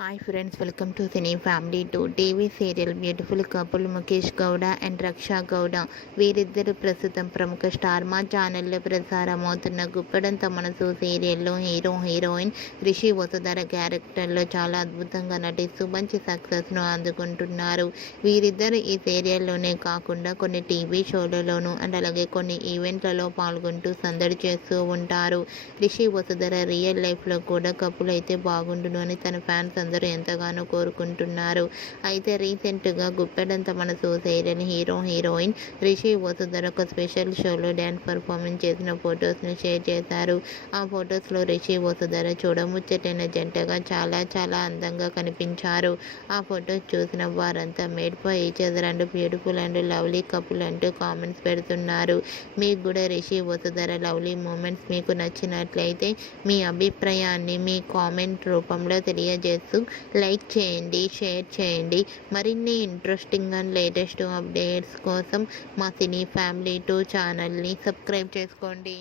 Hi friends, welcome to cine family to TV serial beautiful couple Mukesh Gowda and Raksha Gowda. వీరిద్దరు ప్రస్తుతం ప్రముఖ star మా ఛానల్లో ప్రసారమవుతున్న గుప్పెడంత మనసు సీరియల్లో హీరో హీరోయిన్ రిషి వసుధర క్యారెక్టర్లో చాలా అద్భుతంగా నటిస్తూ మంచి సక్సెస్ను అందుకుంటున్నారు. వీరిద్దరు ఈ సీరియల్లోనే కాకుండా కొన్ని టీవీ షోలలోనూ అండ్ అలాగే కొన్ని ఈవెంట్లలో పాల్గొంటూ సందడి చేస్తూ ఉంటారు. రిషి వసుధర రియల్ లైఫ్లో కూడా కపుల్ అయితే బాగుండును అని తన ఫ్యాన్స్ అందరూ ఎంతగానో కోరుకుంటున్నారు. అయితే రీసెంట్గా గుప్పెడంత మనసు serial hero heroine Rishi Vasudhara ఒక స్పెషల్ షోలో డ్యాన్స్ పర్ఫార్మెన్స్ చేసిన ఫొటోస్ను షేర్ చేశారు. ఆ ఫొటోస్లో రిషి వసుధర చూడముచ్చటైన జంటగా చాలా చాలా అందంగా కనిపించారు. ఆ ఫొటోస్ చూసిన వారంతా made for each other and beautiful and lovely couple అంటూ కామెంట్స్ పెడుతున్నారు. మీకు కూడా రిషి వసుధర లవ్లీ మూమెంట్స్ మీకు నచ్చినట్లయితే మీ అభిప్రాయాన్ని మీ కామెంట్ రూపంలో తెలియజేస్తూ లైక్ చేయండి, షేర్ చేయండి. మరిన్ని ఇంట్రెస్టింగ్ అండ్ లేటెస్ట్ అప్డేట్స్ కోసం మా సినీ ఫ్యామిలీ 2 ఛానల్ని సబ్స్క్రైబ్ చేసుకోండి.